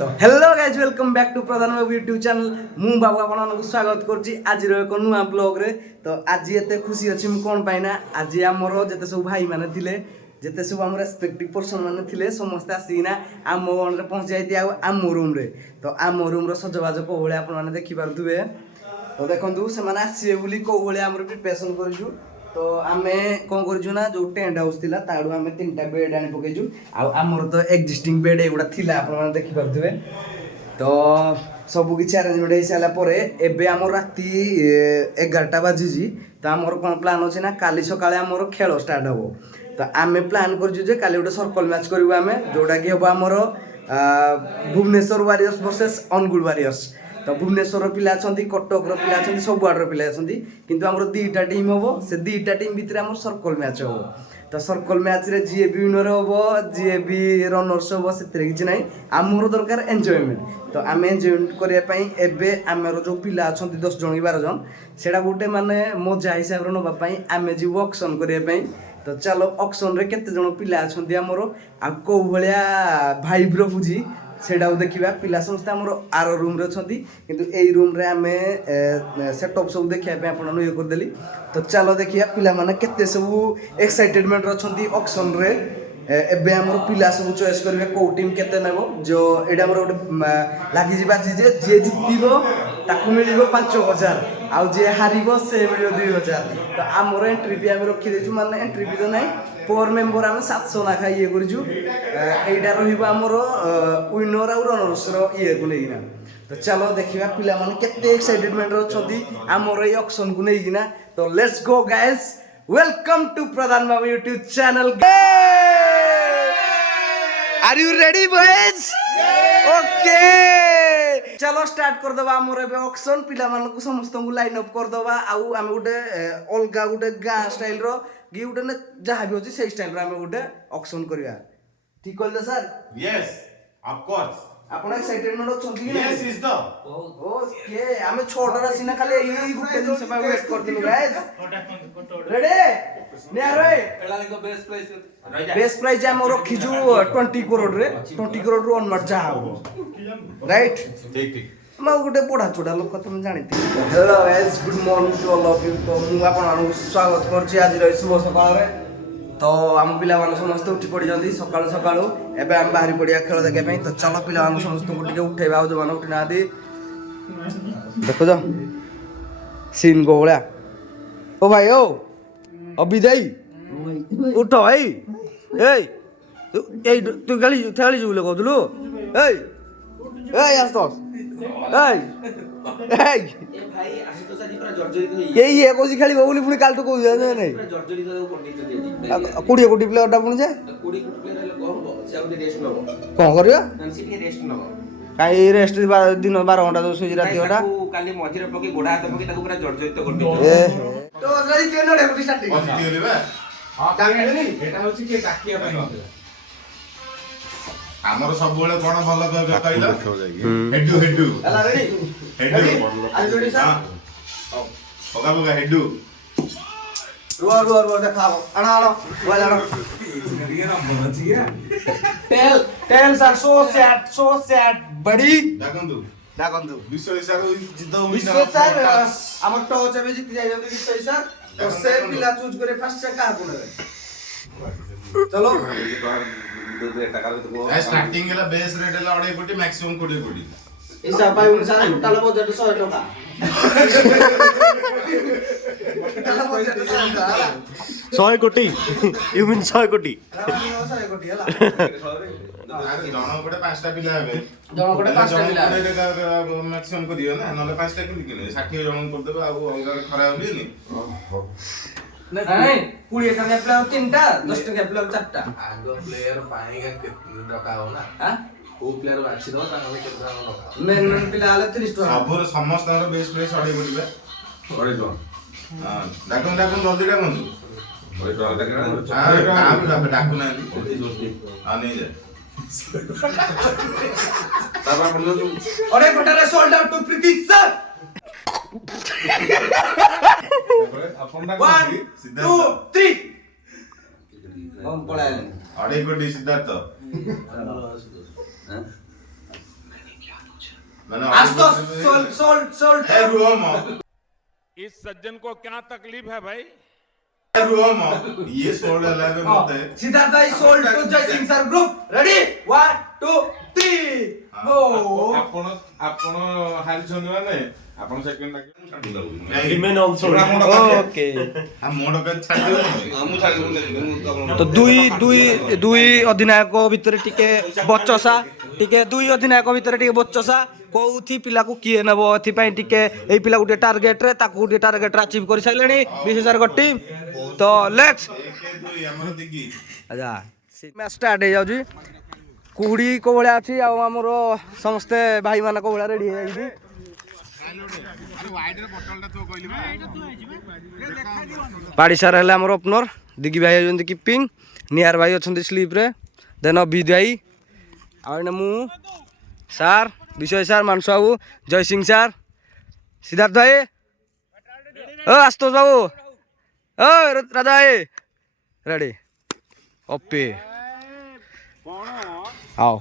तो hello guys welcome back to Pradhan Babu YouTube channel मु बाबू आपको स्वागत करछि आज एक नुआ ब्लॉग रे। तो आज एते खुशी अछि मु कोन पाइना आज हमर जते सब भाई माने थिले जते सब हमर रेस्पेक्टिव पर्सन माने थिले समस्त आसीना आम वन रे पहुंच जाइति आ आम रूम रे। तो आम रूम रो सजबाज को भले आपन माने देखि पारुथुबे। तो देखंतु से माने आसीए बुली को भले हमर प्रिपरेशन करजु। तो आमे कोन करजु ना जो टेंट हाउस थिला ताडू आमे तीनटा बेड आनी पकेजु आ हमर तो एक्जिस्टिंग बेड एगुडा थिला आपन माने देखि पारुथुबे। तो सब किसी अरेंजमेंट हो सारा पर एबे आमर राति 11टा बाजी। तो आमर कौन प्लान अच्छे ना काली सकाळे आमर खेल स्टार्ट हम। तो आम प्लान कर काली गोटे सर्कल मैच करूँ आम जोटा कि हम आमर Bhubaneswar Warriors versus Anugul Warriors. तो भुवनेश्वर पिला अच्छा कटक पिला अच्छा सब आड़ पिला अच्छा किंतु आमर दुईटा टीम हम से दुईटा टीम भितर आम सर्कल मैच हम। तो सर्कल मैच रे जी भी विनर हम जी भी रनर्स हम से किसी ना आमर दरकार एंजॉयमेंट। तो आम एंजॉयमेंट करने एबे आमर जो पिला अच्छा 10 जन 12 जन से गोटे माने मजा हिसाब से नापी आम जीव ऑक्शन करने। तो चलो ऑक्शन रे केते जन पिला अच्छा आमर आ कौ भाया भाइब्र बुझी सेटा देखा पिला समस्त आमर आर रूम रे छथि किंतु एई रूम रे आमे सेटअप सब देखिया पे आपन ये करदेली। तो चलो देखिया पिला माने केते सब एक्साइटेडमेंट रछथि ऑक्शन रे। एबे हमर पिला सब चॉइस करबे को टीम केते नेबो जो एडा हमर गोटे लागि जिबा जे जितिबो ताकू मिलिबो 5000 आ जे हारिबो से मिलिबो 2000। तो हमर एंट्री भी हम रखि देछु माने एंट्री भी तो नै पर मेंबर हम 700 ना खाइ ये करजु एडा रहिबो हमर विनर और रनर्स रो ये को नेगिना। तो चलो देखिबा पिला माने केते एक्साइटेडमेंट रछथि हमर ए ऑक्शन को नेगिना। तो let's go guys welcome to Pradhan Babu YouTube channel. Are you ready boys? Okay. चलो स्टार्ट कर दबा हमर एबे ऑक्शन पिला मान को समस्त को लाइन अप कर दबा आउ हम गोटे अलगा गोटे गा स्टाइल रो गी गोटे ने जहा भी होची सेही स्टाइल रो हम गोटे ऑक्शन करिया। ठीक कहले सर? Yes, of course. आपण एक्साइटेड न छथि कि? Yes is the. ओके हम छोटा रासिना खाली एई गुटे दिन समय वेट करथिलु गाइस। रेडी? ने रे एला को बेस्ट प्राइस बेस्ट प्राइस हम रखिजु 20 करोड़ रे 20 करोड़ रो अनमार्ट जा हो राइट। ठीक ठीक मैं गोटे पढ़ा छोड़ा लोक तुम जानते। Hello guys good morning to all of you. तो मु आपन स्वागत करछि आज रे शुभ सकाळ रे। तो हम पिला मान समस्त उठी पड़ी जंदी सकाळ सकाळ एबे हम बाहरी पड़िया खेल देखे पई। तो चलो पिला मान समस्त को टिके उठेबा जो मान उठी ना दी देखो जा सीन को बोला ओ भाई ओ अभी जाई उठ भाई ए तू गाली थाली जुले कहतलु ए यार तो ए भाई आसी तो सादी पूरा जर्जरित होई के ये कोसी खाली बोली पुनी काल तो कोइ जाने नै पूरा जर्जरित हो पंडित जी कोडी कोडी प्लेयर टा पुनी जे कोडी प्लेयर हेले कहबो से आउटे रेस्ट नबो कोन करियो नानसी के रेस्ट नबो काई रेस्ट दिन 12 घंटा तो सोई राती ओटा काली मझिरे पकी गोडा हाथ पकी ताको पूरा जर्जरित कर दियो ए तो जल्दी ट्रेन रे गुटी स्टार्ट पॉजिटिव होले बा हां डाकिनी एटा होची के डाकिया ପାଇଁ नथिला हमर सब बेले कोन भलो कहइला हेडू हेडू हला रेडी हेडू आज रेडी सर पका पका हेडू रुआ देखाओ आना आना बोल आना ये नंबर अछि या टेल सर सो सैड बड़ी डाकंदु विश्व हिसाब जितो विश्व सर हमर टॉस एबे जीत जाय जल्दी विश्व सर तो से पिला चूज करे फर्स्ट से का कोने चलो स्टार्टिंग गेला बेस रेट हेला 2 कोटी मैक्सिमम 20 कोटी हिसाब पाइ अनुसार टोटल बजट 100 टका टोटल बजट 100 कोटी यू मीन 100 कोटी 100 कोटी हला जण गोटे 5टा पिला हेबे जण गोटे 5टा पिला मैक्सिमम को दियो ना नले 5टा किन किने 60 जण कर देबा आ अलगा खरा होली नहीं 20 टका प्लेयर 3टा 10 टका प्लेयर 4टा आगो प्लेयर पाएगा कितने टका हो ना हां को प्लेयर बाछि दो ताको केतना टका मेन पिला हले 30 टका सब समस्त बेस प्राइस 2 कोटी बे 2 टका हां डाकन जल्दी डाकन 2 टका हां डाकन ना हां नहीं जा ताबा बोलो अरे बटारे sold out to Preeti sir 1 2 3 हम पळाले 2 कोटी सिद्धार्थ सोल्ट ए रुओ मो इस सज्जन को क्या तकलीफ है भाई? रुओ मो ये सोल्ट अलग होता है सिद्धार्थ भाई सोल्ट टू जय सिंह सर ग्रुप रेडी 1 2 3 गो ଆପଣ ଆପଣ ହାରିଛନ୍ତି ମାନେ ଆପଣ ସେକେଣ୍ଡ ଲାଗି Remain also. ओके ଆ ମୋଡ କା ଛାଡି तो दुई अधिनायक भितर टिके बचसा टिके दुई अधिनायक भितर टिके बचसा कोउथी पिला को किए नबो एथि पई टिके एई पिला गुटे टारगेट रे ताकू गुटे टारगेट रे अचीव कर साइलेनी 20000 को टीम तो लेट्स ଆମର ଦିଗି अच्छा मैच स्टार्ट हो जाउजी कुहुड़ी को भलिया अछि आ हमर समस्त भाई माने को भलिया रेडी हो जाइदी पाड़ी सार है हमर ओपनर दिगी भाई होजंती कीपिंग नियार भाई अछंती स्लीप रे देन अभिद भाई आ मु सार विषय सार मानसु बाबू जय सिंह सार सिद्धार्थ भाई ओ आस्तोष बाबू ओ राजा भाई रेडी ओपे आओ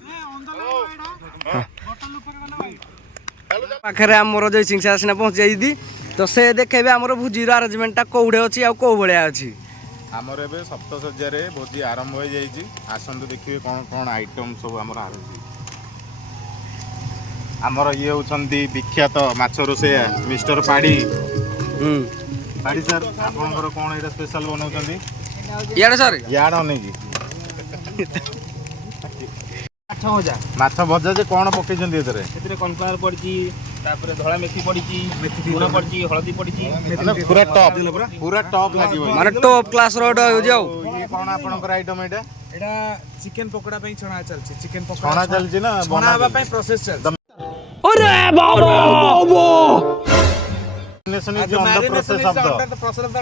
पाखे आमर जय सिंह सार सिना पहुँच जाइदी तो से देखेबे आमर भोजीर आरेंजमेंटा कौड़े अच्छी आ कौ भाया अच्छी ଆମର ଏବେ ସପ୍ତଶଯ୍ୟାରେ ଭୋଜି ଆରମ୍ଭ ହୋଇଯାଇଛି ଆସନ୍ତୁ ଦେଖିବେ କ'ଣ କ'ଣ ଆଇଟମ୍ ସବୁ ଆମର ଆରମ୍ଭ ଆମର ଇଏ ହେଉଛନ୍ତି ବିଖ୍ୟାତ ମାଛ ରୋଷେଇଆ ମିଷ୍ଟର ପାଢ଼ୀ ପାଢ଼ୀ ସାର୍ ଆପଣଙ୍କର କ'ଣ ଏଇଟା ସ୍ପେଶାଲ ବନାଉଛନ୍ତି ଇଆଡ଼େ ସାର୍ ଇଆଡ଼ ନେଇକି ମାଛ ଭଜା ଯେ କ'ଣ ପକେଇଛନ୍ତି ଏଥିରେ ସେଥିରେ କର୍ନଫ୍ଲାୱାର ପଡିଛି ତାପରେ ଧଳା ମେଥି ପଡିଛି ଲୁଣ ପଡିଛି ହଳଦୀ ପଡିଛି ପୁରା ଟପ୍ ଲାଗିବ ମାନେ ଟପ୍ କ୍ଲାସ ର ଗୋଟେ ହେଉଛି ଆଉ ଇଏ କ'ଣ ଆପଣଙ୍କର ଆଇଟମ୍ ଏଇଟା ଏଇଟା ଚିକେନ ପକୋଡା ପାଇଁ ଛଣା ଚାଲିଛି ଚିକେନ ଛଣା ପକୋଡା ଚାଲିଛି ନା ଛଣା ହେବା ପାଇଁ ପ୍ରୋସେସ ଚାଲିଛି Marination is on the process of the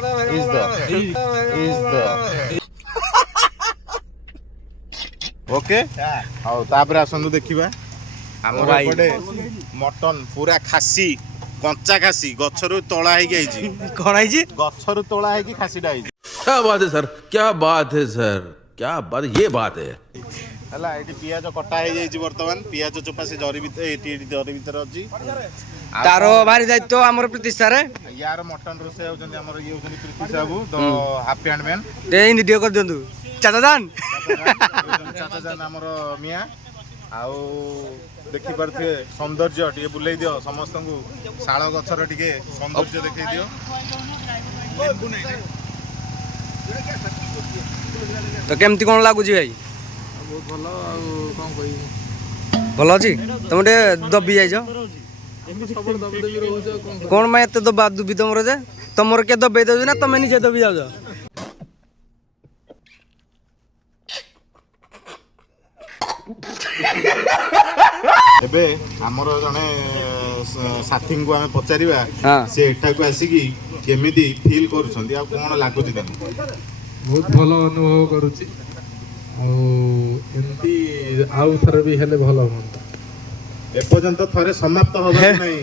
okay ଆଉ ତାପରେ ଆସନ୍ତୁ ଦେଖିବା ଆମର ଏପଟେ ମଟନ ପୁରା ଖାସି କଞ୍ଚା ଖାସି ଗଛରୁ ତୋଳା ହେଇକି ଆଇଛି କ'ଣ ହେଇଛି ଗଛରୁ ତୋଳା ହେଇକି ଖାସିଟା ହେଇଛି क्या बात है सर क्या बात है सर क्या बात ये बात है ହେଲା ଏଠି ପିଆଜ କଟା ହେଇଯାଇଛି ବର୍ତ୍ତମାନ ପିଆଜ ଚୋପା ସେ ଜରି ଭିତରେ ଏଠି ଜରି ଭିତରେ ଅଛି ତାର ଭାରି ଦାୟିତ୍ୱ ଆମର ପ୍ରୀତି ସାର୍ ୟାର ମଟନ ରୋଷେଇ ହଉଛନ୍ତି ଆମର ଇଏ ହଉଛନ୍ତି ପ୍ରୀତି ସାହୁ ଦ ହାପି ହ୍ୟାଣ୍ଡ ମ୍ୟାନ୍ ଟେ ହିନ୍ଦୀ ଟିକେ କରିଦିଅନ୍ତୁ ଚାଚା ଜାନ ଚାଚା ଜାନ ଆମର ମିଆଁ ଆଉ ଦେଖିପାରୁଥିବେ ସୌନ୍ଦର୍ଯ୍ୟ ଟିକେ ବୁଲେଇ ଦିଅ ସମସ୍ତଙ୍କୁ ଶାଳ ଗଛର ଟିକେ ସୌନ୍ଦର୍ଯ୍ୟ ଦେଖେଇ ଦିଅ ତ କେମିତି କ'ଣ ଲାଗୁଛି ଭାଇ ବହୁତ ଭଲ ଆଉ କଣ କହିବି ଭଲ ଅଛି ତମେ ଟିକେ ଦବି ଯାଇଛ ସବୁବେଳେ ଦବି ଦବି ରହୁଛ ଆଉ କଣ କ'ଣ ପାଇଁ ଏତେ ଦବା ଦୁବି ତମର ଯେ ତମର କିଏ ଦବେଇ ଦେଉଛି ନା ତମେ ନିଜେ ଦବି ଯାଉଛ ଏବେ ଆମର ଜଣେ ସାଥୀଙ୍କୁ ଆମେ ପଚାରିବା ହଁ। ସେ ଏଠାକୁ ଆସିକି କେମିତି ଫିଲ୍ କରୁଛନ୍ତି ଆଉ କ'ଣ ଲାଗୁଛି ତାଙ୍କୁ ବହୁତ ଭଲ ଅନୁଭବ କରୁଛି ଆଉ ଏମିତି ଆଉ ଥରେ ବି ହେଲେ ଭଲ ହୁଅନ୍ତା ଏପର୍ଯ୍ୟନ୍ତ ଥରେ ସମାପ୍ତ ହବାର ନାହିଁ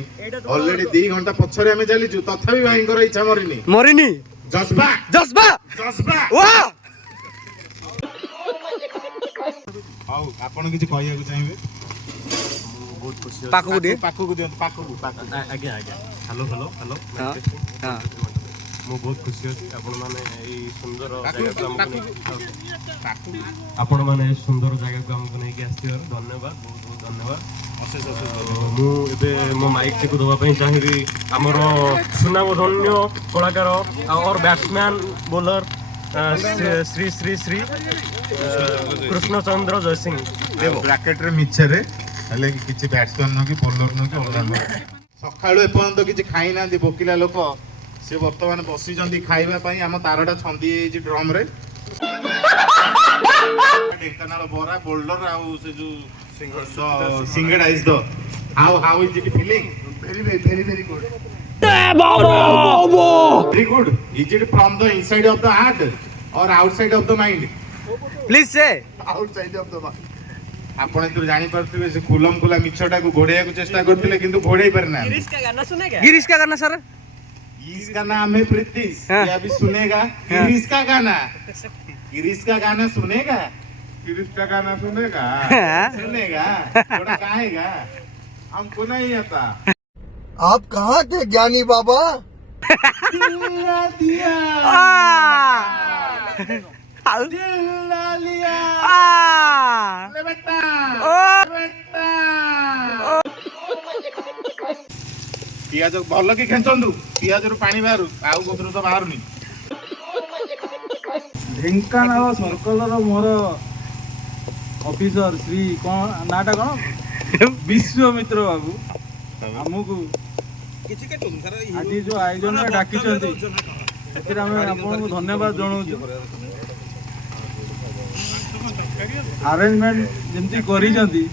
ଅଲରେଡି 2 ଘଣ୍ଟା ପଛରେ ଆମେ ଚାଲିଛୁ ତଥାପି ଭାଇଙ୍କର ଇଚ୍ଛା ମରିନି ମରିନି ଜଜ୍ବା ଜସ୍ବା ଜଜ୍ବା ୱା ହଉ ଆପଣ କିଛି କହିବାକୁ ଚାହିଁବେ ପାଖକୁ ଟିକେ ପାଖକୁ ଦିଅନ୍ତୁ ପାଖକୁ ଆଜ୍ଞା ଆଜ୍ଞା ହ୍ୟାଲୋ ହ୍ୟାଲୋ ହ୍ୟାଲୋ ହଁ ହଁ ମୁଁ ବହୁତ ଖୁସି ଅଛି ଆପଣମାନେ ଏଇ ସୁନ୍ଦର ଜାଗାକୁ ଆମକୁ ପାଖକୁ ଆପଣମାନେ ଏଇ ସୁନ୍ଦର ଜାଗାକୁ ଆମକୁ ନେଇକି ଆସିଥିବାରୁ ଧନ୍ୟବାଦ ବହୁତ ବହୁତ ଧନ୍ୟବାଦ ଅଶେଷ ମୁଁ ଏବେ ମୋ ମାଇକ୍ଟିକୁ ଦେବା ପାଇଁ ଚାହିଁବି ଆମର ସୁନାମଧନ୍ୟ କଳାକାର our batsman bowler Shri Shri Shri Krishnachandra Jaysingh ବ୍ରାକେଟରେ ମିଛରେ ହେଲେ କିଛି ବ୍ୟାଟ୍ସମ୍ୟାନ୍ ନୁହଁ କି ବୋଲର ନୁହଁ କି ଅଲଗା ନୁହଁ ସକାଳୁ ଏପର୍ଯ୍ୟନ୍ତ କିଛି ଖାଇନାହାନ୍ତି ଭୋକିଲା ଲୋକ ସେ ବର୍ତ୍ତମାନ ବସିଛନ୍ତି ଖାଇବା ପାଇଁ ଆମ ତାରଟା ଛନ୍ଦି ହେଇଯାଇଛି ଡ୍ରମରେ ଢେଙ୍କାନାଳ ବରା ବୋଲ୍ଡର ଆଉ ସେ ଯୋଉ ସିଙ୍ଗଡା is the how is it feeling very good very good is it from the inside of the heart or outside of the mind please ସେ outside of the mind ଆପଣ ଏଥିରୁ ଜାଣିପାରୁଥିବେ ସେ କୁଲମ କୁଲା ମିଛଟାକୁ ଘୋଡେଇବାକୁ ଚେଷ୍ଟା କରିଥିଲେ କିନ୍ତୁ ଘୋଡେଇ ପାରିନାହାନ୍ତି गिरीश का करना सर इसका नाम है प्रीतिश हाँ। ये अभी सुनेगा गिरीश का गाना सुनेगा गिरीश का गाना सुनेगा हाँ। सुनेगा थोड़ा गाएगा हमको नहीं आता। आप कहाँ थे ज्ञानी बाबा? ପିଆଜ ଭଲ କି ଖେଞ୍ଚନ୍ତୁ, ପିଆଜରୁ ପାଣି ବାହାରୁ, ଆଉ କୋଉଥିରୁ ତ ବାହାରୁନି। ଢେଙ୍କାନାଳ ସର୍କଲର ମୋର ଅଫିସର ଶ୍ରୀ କଣ ନାଟା କଣ ବିଶ୍ୱମିତ୍ର ବାବୁ ଆମକୁ ଆଜି ଯୋଉ ଆୟୋଜନରେ ଡାକିଛନ୍ତି ସେଥିରେ ଆମେ ଆପଣଙ୍କୁ ଧନ୍ୟବାଦ ଜଣାଉଛୁ। ଆରେଞ୍ଜମେଣ୍ଟ ଯେମିତି କରିଛନ୍ତି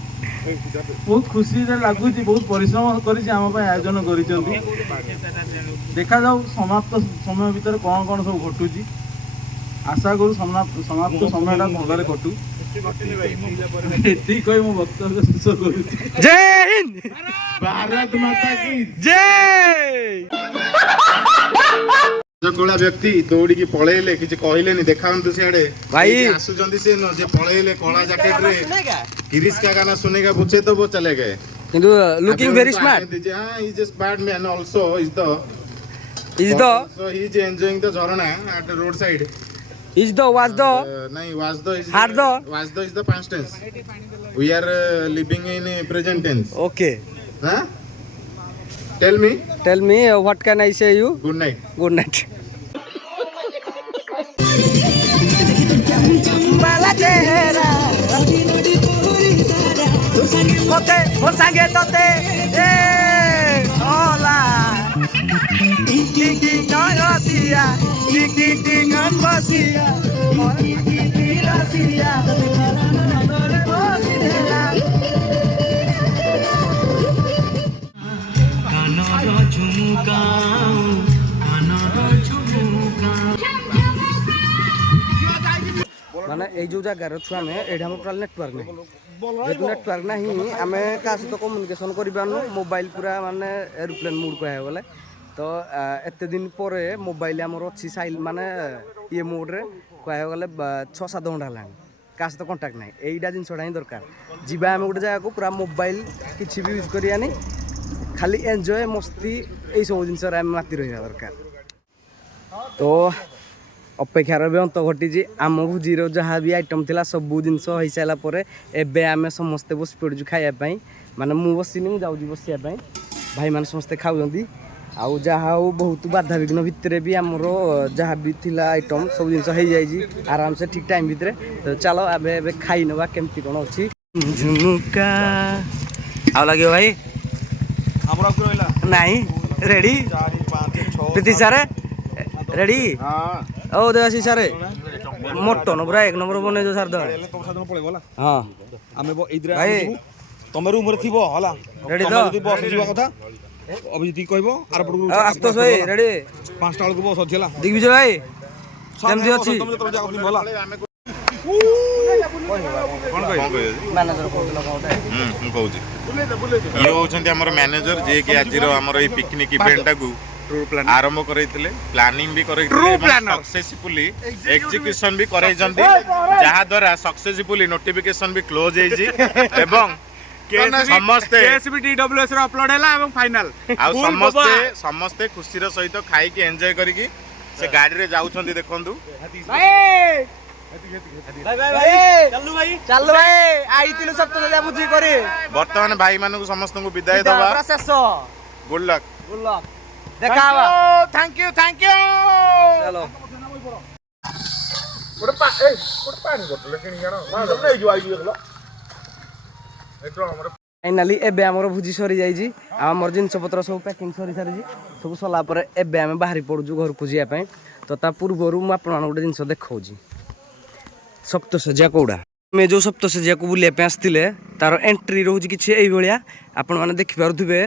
ବହୁତ ଖୁସିରେ ଲାଗୁଛି, ବହୁତ ପରିଶ୍ରମ କରିଛି ଆମ ପାଇଁ ଆୟୋଜନ କରିଛନ୍ତି। ଦେଖାଯାଉ ସମାପ୍ତ ସମୟ ଭିତରେ କ'ଣ କ'ଣ ସବୁ ଘଟୁଛି। ଆଶା କରୁ ସମାପ୍ତ ସମୟଟା ଭଲରେ କଟୁ। ଏତିକି କହି ମୁଁ ବକ୍ତବ୍ୟ ଶେଷ କରୁଛି। ଜୟ ହିନ୍ଦ, ଭାରତ ମାତା କି ଜୟ। କଳା ବ୍ୟକ୍ତି ଦୌଡ଼ିକି ପଳେଇଲେ, କିଛି କହିଲେନି। ଦେଖାନ୍ତୁ ସିଆଡେ ଭାଇ ଆସୁଛନ୍ତି, ସେ ପଳେଇଲେ କଳା ଜ୍ୟାକେଟ ରେ। गिरीश का गाना सुनेगा पूछे तो वो चले गए। किंतु लुकिंग वेरी स्मार्ट। हाँ, he is a smart man also. He is enjoying the झरना at the roadside. Is the was the नहीं, was the is Had the? was the is the past tense. We are living in present tense. okay. Huh? Tell me What can I say you? good night. Good night. बाला चेहरा मोते हो संगे तोते ए होला टिक टिक नरसिया टिक टिक टिक नरसिया मोर टिक टिक नरसिया नरे बसिला corner झुमुका माने এই जो জায়গার ছু আমি এইটা আমার টোটাল নেটওয়ার্ক নাই। যেহেতু নেটওয়ার্ক নাই আমি কার সহ কম্যুনিকেশন করিপারু। মোবাইল পুরা মানে এরোপ্লেন মুড কয়া গলে। তো এতে দিন পরে মোবাইল আমার অছি সাইল মানে ইয়ে মোডরে কয়া গলে 6-7 ঘন্টা হলানি। কার সহ কন্টাক্ট নাই। এইটা জিনিসটা ହିଁ দরকার। ଯିବା ଆମେ ଗୋଟେ ଜାଗାକୁ ପୁରା ମୋବାଇଲ କିଛି ବି ୟୁଜ୍ କରିବାନି, ଖାଲି ଏନ୍ଜୟ ମସ୍ତି ଏଇ ସବୁ ଜିନିଷରେ ଆମେ ମାତି ରହିବା ଦରକାର। ତ ଅପେକ୍ଷାର ବି ଅନ୍ତ ଘଟିଛି। ଆମ ଭୋଜିର ଯାହା ବି ଆଇଟମ୍ ଥିଲା ସବୁ ଜିନିଷ ହେଇସାରିଲା ପରେ ଏବେ ଆମେ ସମସ୍ତେ ବସି ପଡ଼ୁଛୁ ଖାଇବା ପାଇଁ। ମାନେ ମୁଁ ବସିନି, ମୁଁ ଯାଉଛି ବସିବା ପାଇଁ। ଭାଇମାନେ ସମସ୍ତେ ଖାଉଛନ୍ତି। ଆଉ ଯାହା ହଉ ବହୁତ ବାଧାବିଘ୍ନ ଭିତରେ ବି ଆମର ଯାହା ବି ଥିଲା ଆଇଟମ୍ ସବୁ ଜିନିଷ ହେଇଯାଇଛି ଆରାମସେ ଠିକ୍ ଟାଇମ୍ ଭିତରେ। ତ ଚାଲ ଏବେ ଖାଇ ନେବା କେମିତି କ'ଣ ଅଛି। ଝୁମୁକା ଆଉ ଲାଗିବ ଭାଇ ଆମର ରହିଲା ନାଇଁ ରେଡ଼ି ପ୍ରୀତି ସାର୍ ରେଡ଼ି ଓ ଦେବାଶୀ ସାର୍ ମଟନ ପୁରା 1 ନମ୍ବର ବନେଇଛ ସାର୍ ତ ହଁ ଭାଇ ତମେ ରୁମରେ ଥିବ ହେଲା ରେଡ଼ି ତ ବସ ଯିବା କଥା ଅଭିଜିତ କହିବ ଆରପଟକୁ ଆସ୍ତୋଷ ଭାଇ ରେଡ଼ି 5ଟା ବେଳକୁ ବସ ଅଛି ହେଲା ଦିଗ୍ବିଜୟ ଭାଇ କେମିତି ଅଛି ମ୍ୟାନେଜର କହୁଥିଲା କ'ଣ ମୁଁ କହୁଛି ଇଏ ହଉଛନ୍ତି ଆମର ମ୍ୟାନେଜର, ଯିଏକି ଆଜିର ଆମର ଏଇ ପିକନିକ୍ ଇଭେଣ୍ଟଟାକୁ ଆରମ୍ଭ କରେଇଥିଲେ, ପ୍ଲାନିଂ ବି କରେଇଥିଲେ, ସକ୍ସେସଫୁଲି ଏକ୍ଜିକ୍ୟୁସନ ବି କରେଇଛନ୍ତି, ଯାହା ଦ୍ୱାରା ସକ୍ସେସଫୁଲି ନୋଟିଫିକେସନ ବି କ୍ଲୋଜ ହେଇଛି ଏବଂ ସମସ୍ତେ DWS ର ଅପଲୋଡ ହେଲା ଏବଂ ଫାଇନାଲ ଆଉ ସମସ୍ତେ ଖୁସିର ସହିତ ଖାଇକି ଏନ୍ଜୟ କରିକି ସେ ଗାଡିରେ ଯାଉଛନ୍ତି। ଦେଖନ୍ତୁ ଚାଲୁ ଭାଇ ଆଇଥିଲୁ ସପ୍ତଶଯ୍ୟା ବୁଝି କରି ବର୍ତ୍ତମାନ ଭାଇମାନଙ୍କୁ ସମସ୍ତଙ୍କୁ ବିଦାୟ ଦେବା। ଶେଷ ଗୁଡ୍ ଲକ୍ ଦେଖା ହବା। ଥ୍ୟାଙ୍କ ୟୁ ଚାଲ फाइनाली एबे आमर भोजी सरी जाइए आमर जिनस पत्र सब पैकिंग सरी सारी सब सरला पर एबे आम बाहरी पड़ू घर को जावाई। तो ता पूर्व मुझे गोटे जिन देखा सप्तशଯ୍ୟା कौड़ा आम जो सप्तशଯ୍ୟା को बुलाया आसते तार एंट्री रोज कि आपण मैंने देखिपे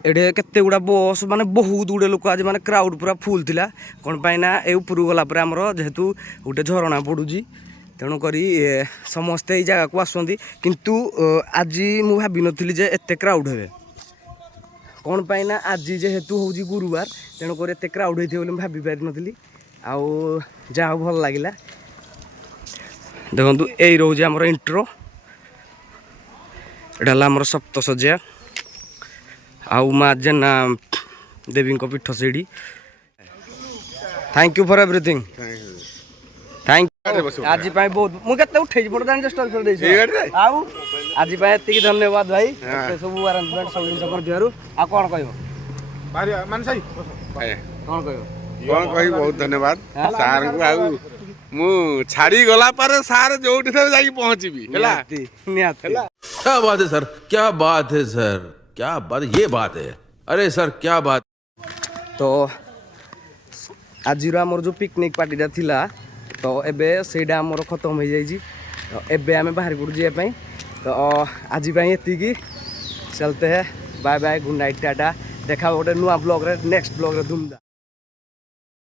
ये केते गुड़ा बस माने बहुत गुड़े लोक आज माने क्राउड पूरा फुल थिला कौन पाइना ए ऊपर गलापर आमर जेहेतु गोटे झरणा पड़ुची तेणुक समस्ते ये जगह को आसती किंतु आज मु भावी नी जे एत क्राउड हे कौन पाइना आज जेहेतु हूँ गुरुवार तेणुक एत क्राउड होते भावी पारि नी आउ जहाँ भल लगे देखु यही रोज आमर इंट्रो एटा आमर सप्तशଯ୍ୟା आउ माँ जेना देवी पीठ से thank you for everything thank you आज बहुत मुझे उठे फोटो जान स्टोरी कर आउ आज धन्यवाद भाई सब अरेंजमेंट सब जिन कर दिवार आ कौन कह कौन कह कौन कही बहुत धन्यवाद सार को आउ मु छाड़ी गला पर सार जोठी थे जाई पहुंचबी हैला क्या बात है सर, क्या बात है सर, क्या बात, ये बात है। अरे सर क्या बात। तो आज आमर जो पिकनिक पार्टीटा थिला तो एबे सेटा आमर खत्म हो जाइए तो एबे आमे बाहर गुड़ जाए तो आज ये चलते हैं bye bye good night tata देखा गोटे नुआ ब्लॉग रे नेक्स्ट ब्लॉग रे धूमधाम।